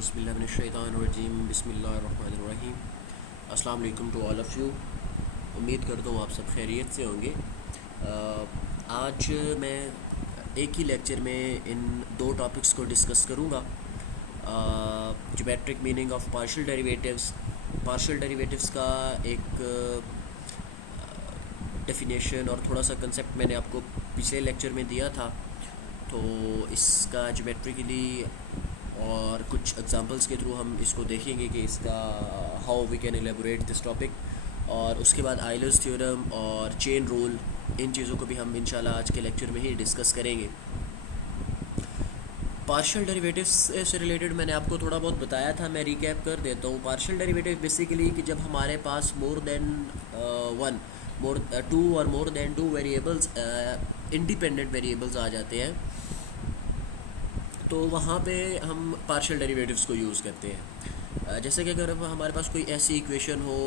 औज़ुबिल्लाहिमिनश्शैतानिर्रजीम बिस्मिल्लाहिर्रहमानिर्रहीम। अस्सलाम वालेकुम टू ऑल ऑफ़ यू। उम्मीद करता हूँ आप सब खैरियत से होंगे। आज मैं एक ही लेक्चर में इन दो टॉपिक्स को डिस्कस करूँगा। Geometric meaning of partial derivatives का एक डेफिनेशन और थोड़ा सा कंसेप्ट मैंने आपको पिछले लेक्चर में दिया था, तो इसका ज्योमेट्रिकली और कुछ एग्जांपल्स के थ्रू हम इसको देखेंगे कि इसका how we can elaborate this topic. और उसके बाद आयलर्स थ्योरम और चेन रूल, इन चीज़ों को भी हम इंशाल्लाह आज के लेक्चर में ही डिस्कस करेंगे। पार्शियल डेरिवेटिव्स से रिलेटेड मैंने आपको थोड़ा बहुत बताया था, मैं रिकैप कर देता हूँ। पार्शियल डेरिवेटिव बेसिकली कि जब हमारे पास टू और more than two variables independent variables आ जाते हैं, तो वहाँ पे हम पार्शियल डेरिवेटिव्स को यूज़ करते हैं। जैसे कि अगर हमारे पास कोई ऐसी इक्वेशन हो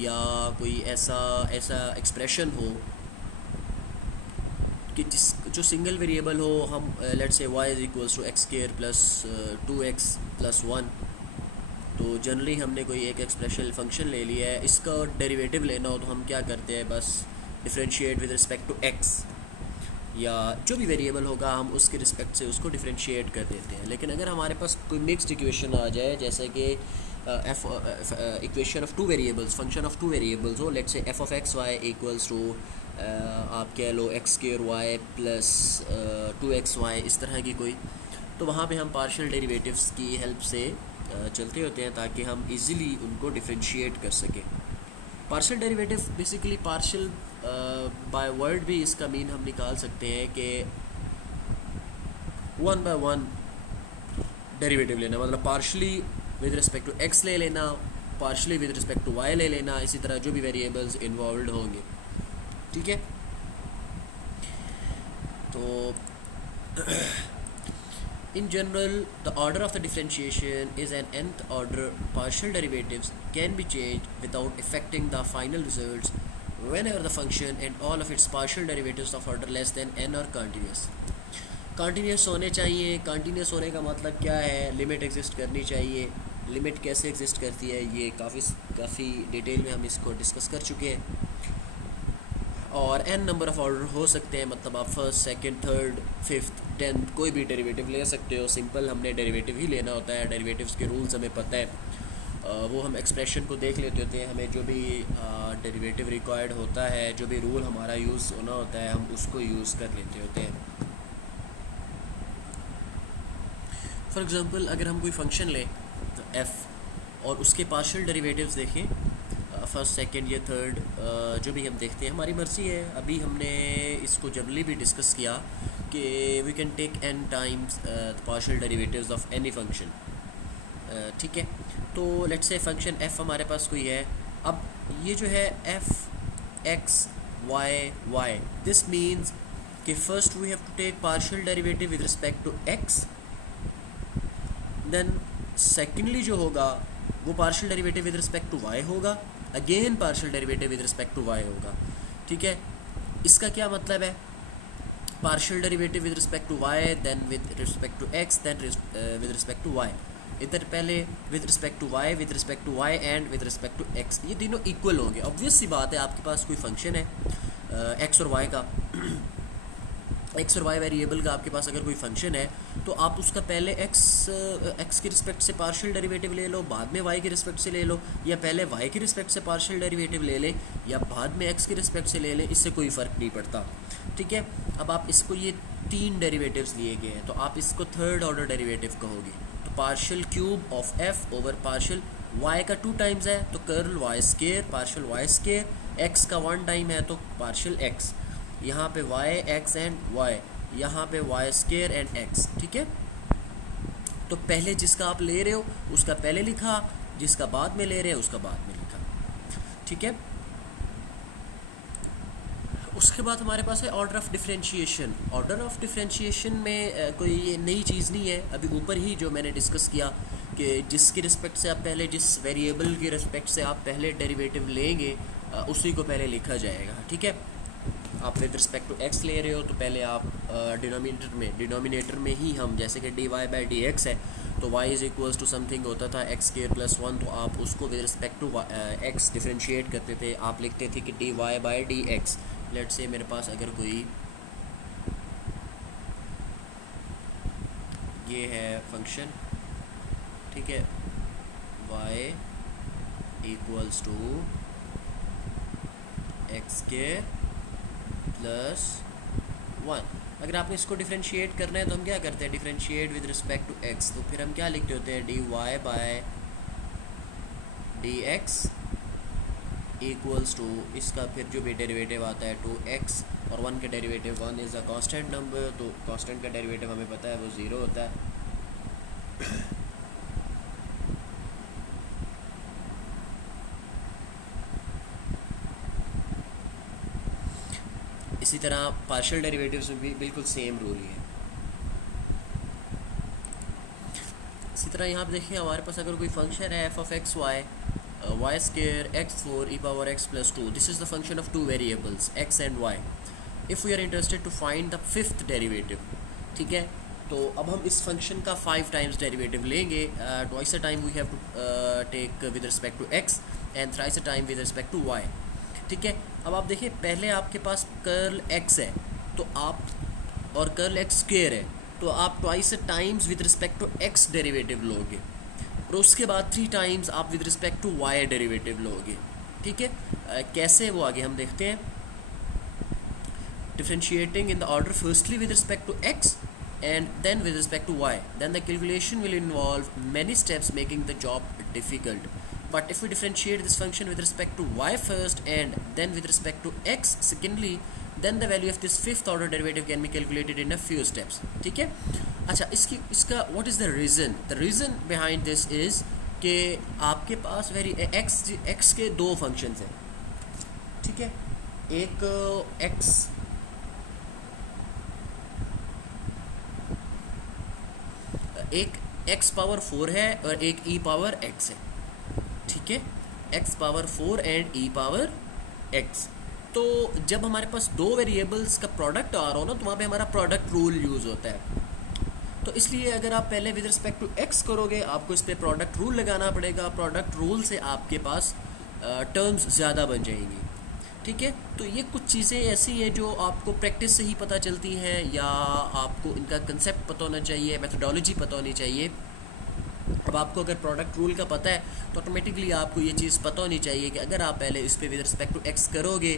या कोई ऐसा एक्सप्रेशन हो कि जो सिंगल वेरिएबल हो, हम let's say y is equals to X square plus 2x plus 1, तो जनरली हमने कोई एक एक्सप्रेशन फंक्शन ले लिया है, इसका डेरिवेटिव लेना हो तो हम क्या करते हैं, बस differentiate with respect to x, या जो भी वेरिएबल होगा हम उसके रिस्पेक्ट से उसको डिफरेंशिएट कर देते हैं। लेकिन अगर हमारे पास कोई मिक्स्ड इक्वेशन आ जाए, जैसे कि equation of two variables, function of two variables हो, let's say F of x Y equals to आप कह लो X square Y plus 2xy, इस तरह की कोई, तो वहाँ पे हम पार्शियल डेरिवेटिव्स की हेल्प से चलते होते हैं ताकि हम इजीली उनको डिफरेंशिएट कर सकें। Partial derivative basically partial by word भी इसका मीन हम निकाल सकते हैं कि वन बाय वन डेरिवेटिव लेना, मतलब partially with respect to X ले लेना, partially with respect to Y ले लेना, इसी तरह जो भी वेरिएबल्स इन्वॉल्व होंगे। ठीक है, तो in general the order of the differentiation is an nth order partial derivatives can be changed without affecting the final results whenever the function and all of its partial derivatives of order less than n are continuous। Continuous होने चाहिए। Continuous होने का मतलब क्या है, limit exist करनी चाहिए। Limit कैसे एग्जिस्ट करती है ये काफ़ी डिटेल में हम इसको डिस्कस कर चुके हैं। और n नंबर ऑफ़ ऑर्डर हो सकते हैं, मतलब आप first, second, third, fifth, 10th कोई भी डेरिवेटिव ले सकते हो। सिंपल हमने डेरिवेटिव ही लेना होता है, डेरिवेटिव्स के रूल्स हमें पता है, वो हम एक्सप्रेशन को देख लेते होते हैं, हमें जो भी डेरिवेटिव रिक्वायर्ड होता है, जो भी रूल हमारा यूज़ होना होता है, हम उसको यूज़ कर लेते होते हैं। फॉर एग्ज़ाम्पल अगर हम कोई फंक्शन लें f और उसके पार्शियल डेरिवेटिव्स देखें, फर्स्ट, सेकंड या थर्ड, जो भी हम देखते हैं, हमारी मर्ज़ी है। अभी हमने इसको जनरली भी डिस्कस किया कि we can take n times partial derivatives of any function. ठीक है, तो लेट्स से फंक्शन f हमारे पास कोई है। अब ये जो है f x y y, this means कि first we have to take partial derivative with respect to x, then secondly जो होगा वो partial derivative with respect to y होगा, again partial derivative with respect to y होगा। ठीक है, इसका क्या मतलब है, partial derivative with respect to y, then with respect to x, then with respect to y। इधर पहले with respect to y and with respect to x, ये तीनों इक्वल होंगे। ऑब्वियस सी बात है, आपके पास कोई फंक्शन है x और y का, एक्स और वाई वेरिएबल का आपके पास अगर कोई फंक्शन है, तो आप उसका पहले एक्स के रिस्पेक्ट से पार्शियल डेरिवेटिव ले लो, बाद में वाई के रिस्पेक्ट से ले लो, या पहले वाई के रिस्पेक्ट से पार्शियल डेरिवेटिव ले लें, या बाद में एक्स के रिस्पेक्ट से ले लें, इससे कोई फ़र्क नहीं पड़ता। ठीक है, अब आप इसको, ये 3 डेरिवेटिव्स लिए गए हैं, तो आप इसको थर्ड ऑर्डर डेरिवेटिव कहोगे। तो partial cube of F over partial Y का 2 टाइम्स है तो curl Y square, partial Y square, X का 1 टाइम है तो पार्शियल एक्स, यहाँ पे y x एंड y, यहाँ पे y स्केयर एंड x। ठीक है, तो पहले जिसका आप ले रहे हो उसका पहले लिखा, जिसका बाद में ले रहे हो उसका बाद में लिखा। ठीक है, उसके बाद हमारे पास है order of differentiation. Order of differentiation में कोई ये नई चीज़ नहीं है, अभी ऊपर ही जो मैंने डिस्कस किया कि जिसके रिस्पेक्ट से आप पहले, जिस वेरिएबल के रिस्पेक्ट से आप पहले डेरिवेटिव लेंगे, उसी को पहले लिखा जाएगा। ठीक है, आप विद रिस्पेक्ट टू x ले रहे हो तो पहले आप डिनोमिनेटर में ही हम, जैसे कि dy बाई डी एक्स है, तो y is equals to something होता था एक्स स्क्वायर प्लस 1, तो आप उसको with respect to X differentiate करते थे, आप लिखते थे कि dy by D X. Let's say मेरे पास अगर कोई ये है फंक्शन, ठीक है, y equals to X square plus 1। अगर आपने इसको डिफ्रेंशिएट करना है तो हम क्या करते हैं, differentiate with respect to X, तो फिर हम क्या लिखते होते हैं, dy by D X equals to इसका फिर जो भी डेरिवेटिव आता है 2x, और 1 का derivative 1 is a constant number, तो कांस्टेंट का डेरिवेटिव हमें पता है वो 0 होता है। इसी तरह पार्शियल डेरिवेटिव्स में भी बिल्कुल सेम रूल ही है। इसी तरह यहाँ पे देखिए हमारे पास अगर कोई फंक्शन है F of x Y Y square X four E power X plus 2, this is the function of two variables X and Y. If we are interested to find the fifth derivative, ठीक है, तो अब हम इस function का 5 times derivative लेंगे। Twice a time we have to take with respect to X and thrice a time with respect to Y, ठीक है। अब आप देखिए पहले आपके पास कर्ल एक्स है तो आप, और कर्ल एक्स स्क्वेयर है, तो आप twice times with respect to X derivative लोगे, और उसके बाद 3 टाइम्स आप with respect to Y derivative लोगे, ठीक है। कैसे वो आगे हम देखते हैं। Differentiating in the order firstly with respect to X and then with respect to y, then the calculation will involve many steps making the job difficult. But if we differentiate this function with respect to y first and then with respect to x secondly, then the value of this fifth order derivative can be calculated in a few steps, ठीक है। अच्छा, इसका what is the reason? The reason behind this is कि आपके पास x के 2 functions हैं, ठीक है। एक x एक x पावर 4 है और एक e पावर x है, ठीक है, x power 4 and e power x। तो जब हमारे पास 2 वेरिएबल्स का प्रोडक्ट आ रहा हो ना, तो वहाँ पे हमारा प्रोडक्ट रूल यूज़ होता है। तो इसलिए अगर आप पहले विद रिस्पेक्ट टू x करोगे, आपको इस पर प्रोडक्ट रूल लगाना पड़ेगा। प्रोडक्ट रूल से आपके पास टर्म्स ज़्यादा बन जाएंगी, ठीक है। तो ये कुछ चीज़ें ऐसी हैं जो आपको प्रैक्टिस से ही पता चलती हैं, या आपको इनका कंसेप्ट पता होना चाहिए, मेथोडोलॉजी पता होनी चाहिए। अब आपको अगर प्रोडक्ट रूल का पता है तो ऑटोमेटिकली आपको ये चीज़ पता होनी चाहिए कि अगर आप पहले इस पर विद रिस्पेक्ट टू एक्स करोगे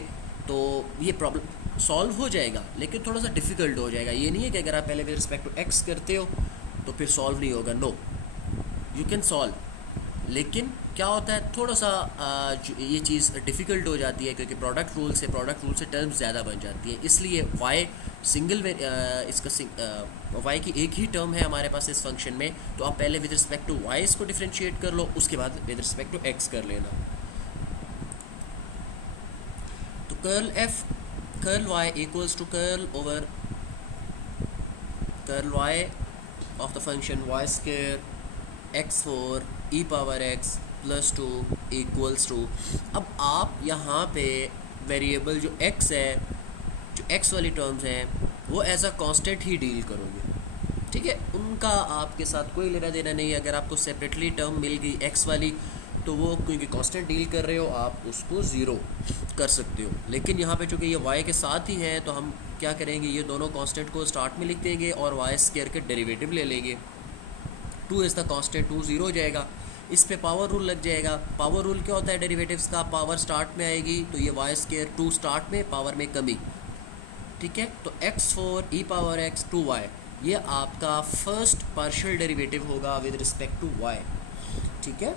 तो ये प्रॉब्लम सॉल्व हो जाएगा, लेकिन थोड़ा सा डिफ़िकल्ट हो जाएगा। ये नहीं है कि अगर आप पहले विद रिस्पेक्ट टू एक्स करते हो तो फिर सॉल्व नहीं होगा, नो, यू कैन सॉल्व, लेकिन क्या होता है थोड़ा सा ये चीज़ डिफ़िकल्ट हो जाती है, क्योंकि प्रोडक्ट रूल से टर्म्स ज़्यादा बन जाती है। इसलिए वाई वाई की एक ही टर्म है हमारे पास इस फंक्शन में, तो आप पहले विद रिस्पेक्ट टू वाई इसको डिफ्रेंशिएट कर लो, उसके बाद विद रिस्पेक्ट टू एक्स कर लेना। तो curl Y equals to curl over curl Y of the function Y square X four E power X plus 2 equals to. अब आप यहाँ पे वेरिएबल जो x है, जो x वाली टर्म्स हैं, वो एज अ कांस्टेंट ही डील करोगे, ठीक है। उनका आपके साथ कोई लेना देना नहीं है। अगर आपको सेपरेटली टर्म मिल गई x वाली, तो वो क्योंकि कांस्टेंट डील कर रहे हो आप उसको 0 कर सकते हो। लेकिन यहाँ पे चूँकि ये y के साथ ही है, तो हम क्या करेंगे, ये दोनों कांस्टेंट को स्टार्ट में लिख देंगे और वाई स्क्वायर के डेरिवेटिव ले लेंगे। 2 इज़ द कांस्टेंट, 2 0 हो जाएगा। इस पे पावर रूल लग जाएगा। पावर रूल क्या होता है डेरिवेटिव्स का, पावर स्टार्ट में आएगी तो ये वाई स्क्वायर 2 स्टार्ट में, पावर में कमी, ठीक है। तो x4 ई पावर x 2y, ये आपका फर्स्ट पार्शियल डेरिवेटिव होगा विद रिस्पेक्ट टू y, ठीक है।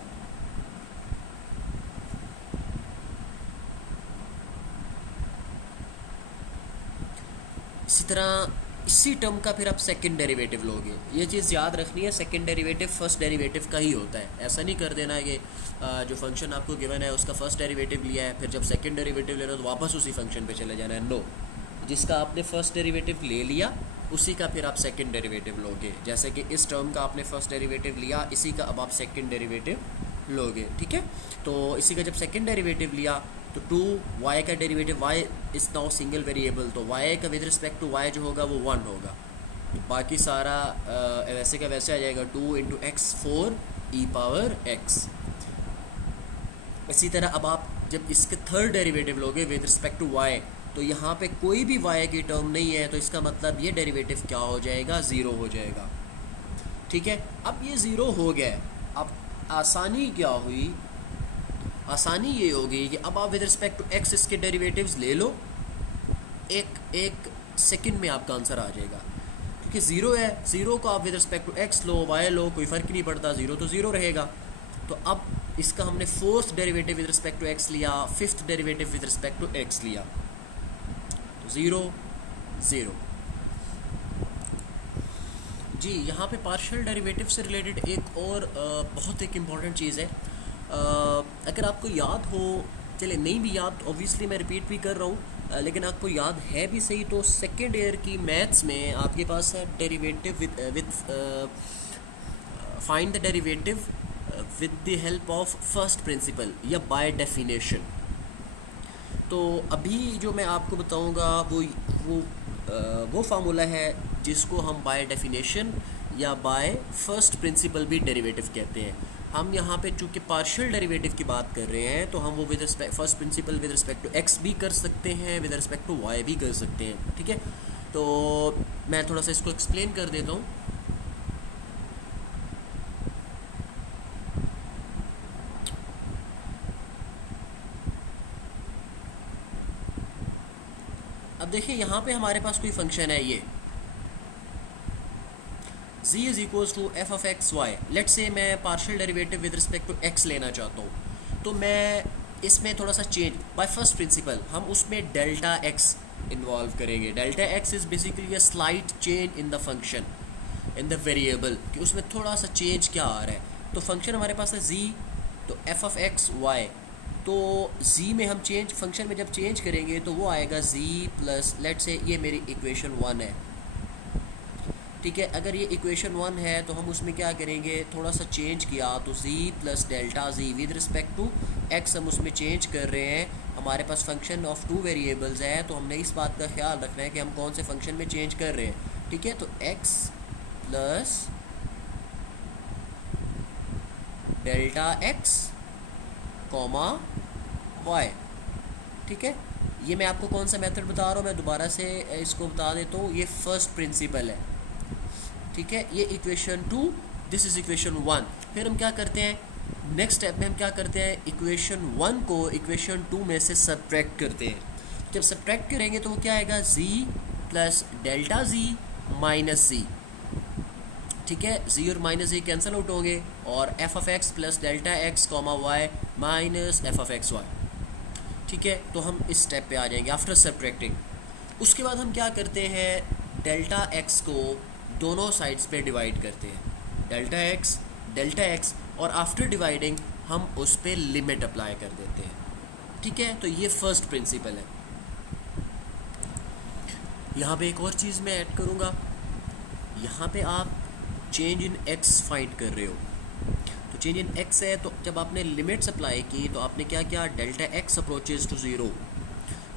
इसी तरह इसी टर्म का फिर आप सेकंड डेरिवेटिव लोगे। ये चीज़ याद रखनी है, सेकंड डेरिवेटिव फर्स्ट डेरिवेटिव का ही होता है। ऐसा नहीं कर देना कि जो फंक्शन आपको गिवन है उसका फर्स्ट डेरिवेटिव लिया है, फिर जब सेकंड डेरिवेटिव ले रहे हो तो वापस उसी फंक्शन पे चले जाना है। नो, जिसका आपने फर्स्ट डेरिवेटिव ले लिया उसी का फिर आप सेकंड डेरिवेटिव लोगे। जैसे कि इस टर्म का आपने फर्स्ट डेरिवेटिव लिया, इसी का अब आप सेकंड डेरिवेटिव लोगे, ठीक है। तो इसी का जब सेकंड डेरिवेटिव लिया तो 2y का derivative, y is now single variable, तो y का विद रिस्पेक्ट टू y जो होगा वो 1 होगा, बाकी सारा वैसे का वैसे आ जाएगा 2 × x 4e⁻x। इसी तरह अब आप जब इसके थर्ड डेरिवेटिव लोगे विद रिस्पेक्ट टू y, तो यहाँ पे कोई भी y की टर्म नहीं है, तो इसका मतलब ये डेरिवेटिव क्या हो जाएगा, ज़ीरो हो जाएगा। ठीक है, अब ये ज़ीरो हो गया है। अब आसानी क्या हुई, आसानी ये होगी कि अब आप विद रिस्पेक्ट टू x इसके डेरिवेटिव्स ले लो, एक सेकंड में आपका आंसर आ जाएगा, क्योंकि ज़ीरो है। ज़ीरो को आप विद रिस्पेक्ट टू x लो, y लो, कोई फ़र्क नहीं पड़ता, ज़ीरो तो ज़ीरो रहेगा। तो अब इसका हमने fourth derivative with respect to x लिया, fifth derivative with respect to x लिया, तो 0 0। जी, यहाँ पे पार्शियल डेरिवेटिव से रिलेटेड एक और बहुत एक इम्पॉर्टेंट चीज़ है। अगर आपको याद हो, चले नहीं भी याद, ऑब्वियसली मैं रिपीट भी कर रहा हूँ, लेकिन आपको याद है भी सही, तो सेकेंड ईयर की मैथ्स में आपके पास है derivative with find the derivative with the help of first principle या बाय डेफिनेशन। तो अभी जो मैं आपको बताऊंगा वो फार्मूला है जिसको हम बाय डेफिनेशन या बाय फर्स्ट प्रिंसिपल भी डेरिवेटिव कहते हैं। हम यहाँ पे चूँकि पार्शियल डेरिवेटिव की बात कर रहे हैं, तो हम वो with respect first principle with respect to X भी कर सकते हैं, विद रिस्पेक्ट टू वाई भी कर सकते हैं। ठीक है, तो मैं थोड़ा सा इसको एक्सप्लेन कर देता हूँ। अब देखिए, यहाँ पे हमारे पास कोई फंक्शन है, ये z is equals to F of x Y. Let's say मैं partial derivative with respect to x लेना चाहता हूँ, तो मैं इसमें थोड़ा सा चेंज बाय फर्स्ट प्रिंसिपल, हम उसमें डेल्टा x इन्वॉल्व करेंगे। Delta x is basically a slight change in the function, in the variable, कि उसमें थोड़ा सा चेंज क्या आ रहा है। तो फंक्शन हमारे पास है z, तो एफ ऑफ एक्स वाई, तो z में हम चेंज, फंक्शन में जब चेंज करेंगे तो वो आएगा z प्लस, लेट से ये मेरी इक्वेशन 1 है। ठीक है, अगर ये इक्वेशन 1 है तो हम उसमें क्या करेंगे, थोड़ा सा चेंज किया, तो z plus delta z with respect to x हम उसमें चेंज कर रहे हैं। हमारे पास फंक्शन ऑफ टू वेरिएबल्स है, तो हमने इस बात का ख्याल रखना है कि हम कौन से फंक्शन में चेंज कर रहे हैं। ठीक है, तो x plus delta x comma y। ठीक है, ये मैं आपको कौन सा मेथड बता रहा हूँ, मैं दोबारा से इसको बता देता हूँ। ये फर्स्ट प्रिंसिपल है। ठीक है, ये इक्वेशन 2, दिस इज इक्वेशन 1। फिर हम क्या करते हैं, नेक्स्ट स्टेप में हम क्या करते हैं, इक्वेशन 1 को इक्वेशन 2 में से सब्ट्रैक्ट करते हैं। जब सब्ट्रैक्ट करेंगे तो वो क्या आएगा, z plus delta z minus z। ठीक है, z और माइनस z कैंसिल आउट होंगे, और f of x plus delta x comma y minus f of x y. ठीक है, तो हम इस स्टेप पे आ जाएंगे आफ्टर सब्ट्रैक्टिंग। उसके बाद हम क्या करते हैं, डेल्टा एक्स को दोनों साइड्स पे डिवाइड करते हैं, डेल्टा एक्स, और आफ्टर डिवाइडिंग हम उस पर लिमिट अप्लाई कर देते हैं। ठीक है, तो ये फर्स्ट प्रिंसिपल है। यहाँ पे एक और चीज़ मैं ऐड करूँगा, यहाँ पे आप चेंज इन एक्स फाइंड कर रहे हो, तो चेंज इन एक्स है, तो जब आपने लिमिट्स अप्लाई की तो आपने क्या किया, डेल्टा एक्स अप्रोचेज टू 0।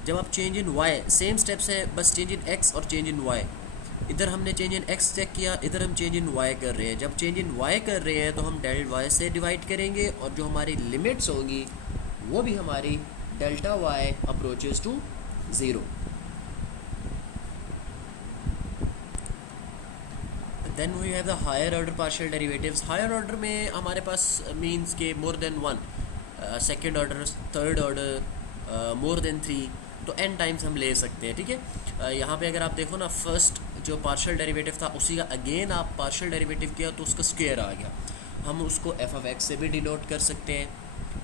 जब आप change in y, same steps है, बस चेंज इन एक्स और चेंज इन वाई। इधर हमने चेंज इन एक्स चेक किया, इधर हम चेंज इन वाई कर रहे हैं। जब चेंज इन वाई कर रहे हैं तो हम डेल्ट वाई से डिवाइड करेंगे, और जो हमारी लिमिट्स होंगी वो भी हमारी delta y approaches to 0। Then we have the higher order partial derivatives. Higher order में हमारे पास मीन्स के more than 1, second order, third order, more than 3, तो n टाइम्स हम ले सकते हैं। ठीक है, यहाँ पे अगर आप देखो ना, फर्स्ट जो पार्शियल डेरिवेटिव था उसी का अगेन आप पार्शियल डेरिवेटिव किया तो उसका स्क्वायर आ गया। हम उसको एफ ऑफ एक्स से भी डिनोट कर सकते हैं।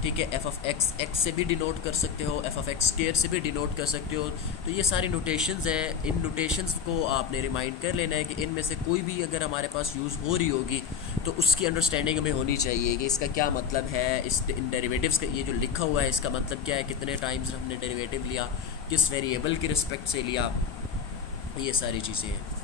ठीक है, एफ ऑफ एक्स एक्स से भी डिनोट कर सकते हो, एफ ऑफ एक्स स्क्वायर से भी डिनोट कर सकते हो। तो ये सारी नोटेशंस हैं, इन नोटेशंस को आपने रिमाइंड कर लेना है कि इनमें से कोई भी अगर हमारे पास यूज़ हो रही होगी तो उसकी अंडरस्टैंडिंग हमें होनी चाहिए कि इसका क्या मतलब है, इन डेरिवेटिव्स का ये जो लिखा हुआ है इसका मतलब क्या है, कितने टाइम्स हमने डेरिवेटिव लिया, किस वेरिएबल की रिस्पेक्ट से लिया, ये सारी चीज़ें हैं।